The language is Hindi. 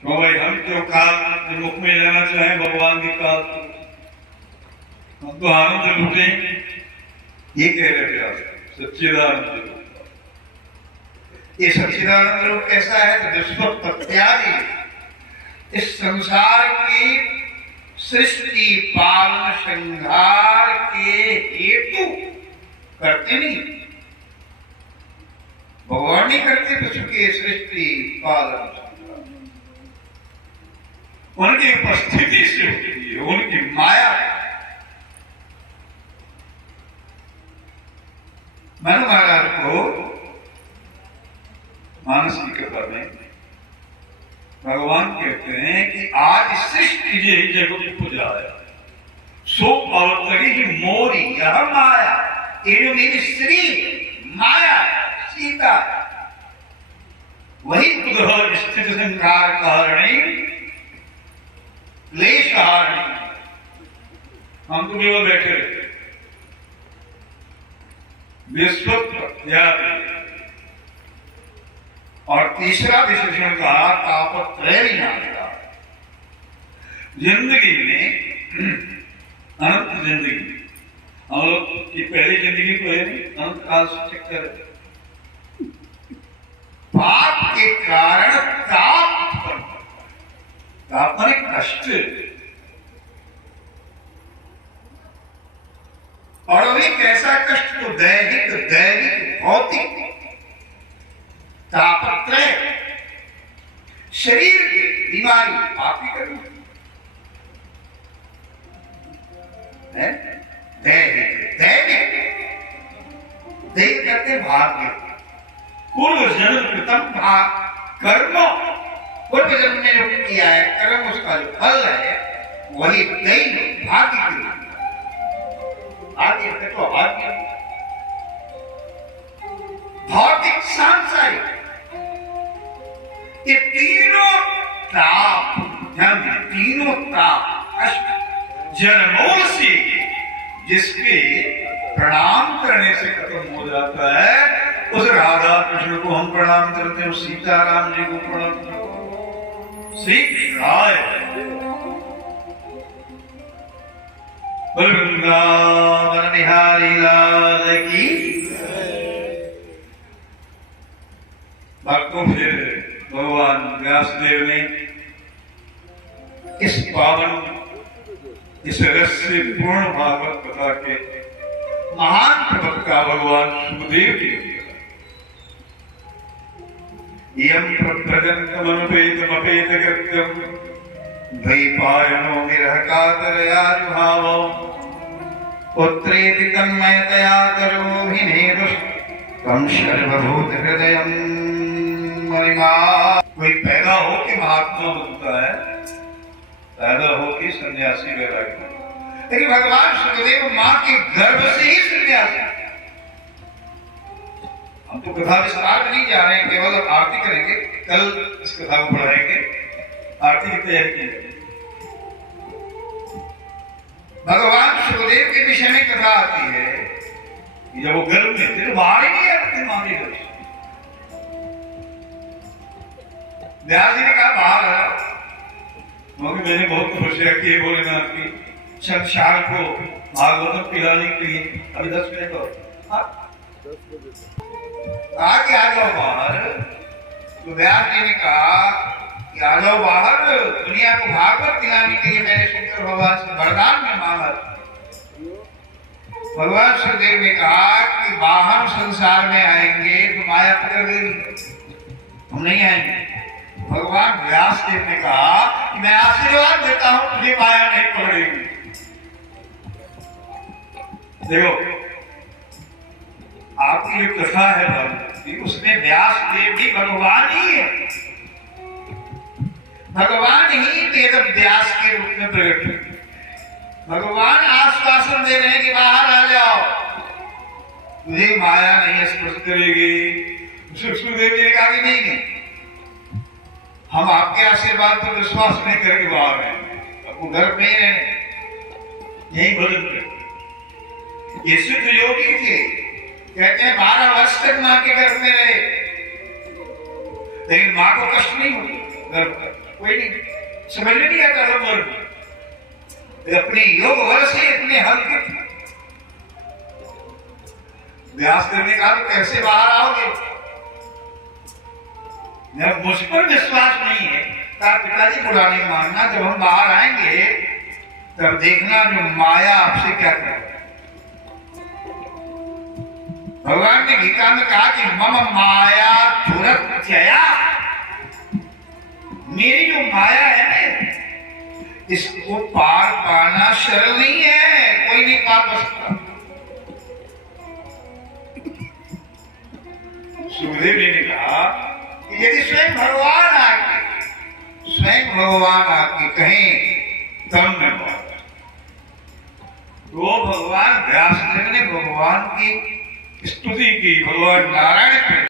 तो भाई हम क्यों काल मुख में लेना चाहें भगवान की काल, हम तो आनंद लूटे, ये कह रहे व्यास सच्चिदानंद रूप। ये सच्चिदानंद रूप कैसा है? तो विश्व प्रत्यादि इस संसार की सृष्टि पालन संहार के हेतु करते नहीं, भगवान नहीं करते विश्व की सृष्टि पालन संहार, उनकी उपस्थिति से होती है, उनकी माया। मनु महाराज को मानस की कृपा में भगवान कहते हैं कि आज सृष्टि ये जगत पुजाया सो अवतरी ही मोरी यह माया, ये मेरी श्री माया सीता, वही पुनः स्थित संहार कारिणी क्लेश हारिणी। हम तो केवल बैठे रहते, विश्व प्रत्यादि। और तीसरा विशेषण कहा तापत्रय विनाश का। जिंदगी में अनंत जिंदगी, हम लोग की पहली जिंदगी को है अनंत काल से चक्कर, पाप के कारण ताप उत्पन्न, ताप माने कष्ट, और वही कैसा कष्ट? तो दैहिक दैनिक भौतिक तापत्रय, शरीर की बीमारी पापी करनी है, दैहिक दैनिक, देह करते भाग्य, पूर्व जन्म कृतम भाग कर्म, पूर्व जन्म ने जो किया है कर्म उसका जो फल है वही दैनिक भाग्य की, आगे तो भाग्य भौतिक सांसारिक, ये तीनों ताप, तीनों ताप कष्ट जन्मों से जिसके प्रणाम करने से खत्म हो जाता है, उस राधा कृष्ण को हम प्रणाम करते हैं, सीताराम जी को प्रणाम करते हैं, श्री राय वृंदावन बिहारी लाल की। भक्तों, फिर भगवान व्यासदेव ने इस पावन, इस रस से पूर्ण भागवत कथा के महान प्रवक्ता भगवान सुखदेव जी यम प्रभजन्तमनुपेतमपेतकृत्यं द्वैपायनो विरह कातरयाजुहावो पुत्रेति तन्मयतया तरोभिनेदुः तम सर्वभूत हृदयं महिमा। कोई पैदा हो के महात्मा बनता है, पैदा हो के सन्यासी वैरागी, लेकिन भगवान सुखदेव मां के गर्भ से ही सन्यासी। हम तो कथा विस्तार में नहीं जा रहे हैं, केवल आरती करेंगे, कल इस कथा को बढ़ाएंगे, आरती की तैयारी की। भगवान सुखदेव के विषय में कथा आती है, जब वो गर्भ में थे बाहर ही नहीं आते मां के गर्भ से। व्यास जी ने कहा बाहर है, क्योंकि मैंने बहुत तपस्या की है भोलेनाथ की, संसार को भागवत पिलाने के लिए। अभी 10 मिनट और आगे आ जाओ बाहर। तो व्यास जी ने कहा कि आ जाओ बाहर, दुनिया को भागवत पिलाने के लिए मैंने शंकर भगवान से वरदान में मांगा। भगवान सुखदेव ने कहा कि बाहर संसार में आएंगे तो माया पकड़ लेगी, हम नहीं आएंगे। भगवान व्यासदेव ने कहा कि मैं आशीर्वाद देता हूं, तुझे माया नहीं पकड़ेगी। देखो, आपकी जो कथा है उसमें व्यासदेव भी भगवान ही है, भगवान ही वेद व्यास के रूप में प्रकट हुए। भगवान आश्वासन दे रहे हैं कि बाहर आ जाओ, तुझे माया नहीं स्पर्श करेगी। सुखदेव जी ने कहा कि नहीं, हम आपके आशीर्वाद पर विश्वास नहीं करके बाहर हैं, आपको घर में ही रहे, यही भजन करें। ये सिद्ध योगी थे, कहते हैं 12 वर्ष तक मां के गर्भ में रहे, लेकिन मां को कष्ट नहीं हुई गर्भ का। कोई नहीं समझ में नहीं आता वर्ग अपने योग बल से इतने हल्के व्यास करने का तो कैसे बाहर आओगे? जब मुझ पर विश्वास नहीं है तो पिताजी बुरा नहीं मानना, जब हम बाहर आएंगे तब देखना जो माया आपसे क्या करे। भगवान ने गीता में कहा कि मम माया दुरत्यया, मेरी जो माया है ना इसको पार पाना सरल नहीं है, कोई नहीं पार कर सकता। सुखदेव जी ने कहा कि यदि स्वयं भगवान आके कहें तब मैं बात, तो भगवान व्यासदेव ने भगवान की स्तुति की, भगवान नारायण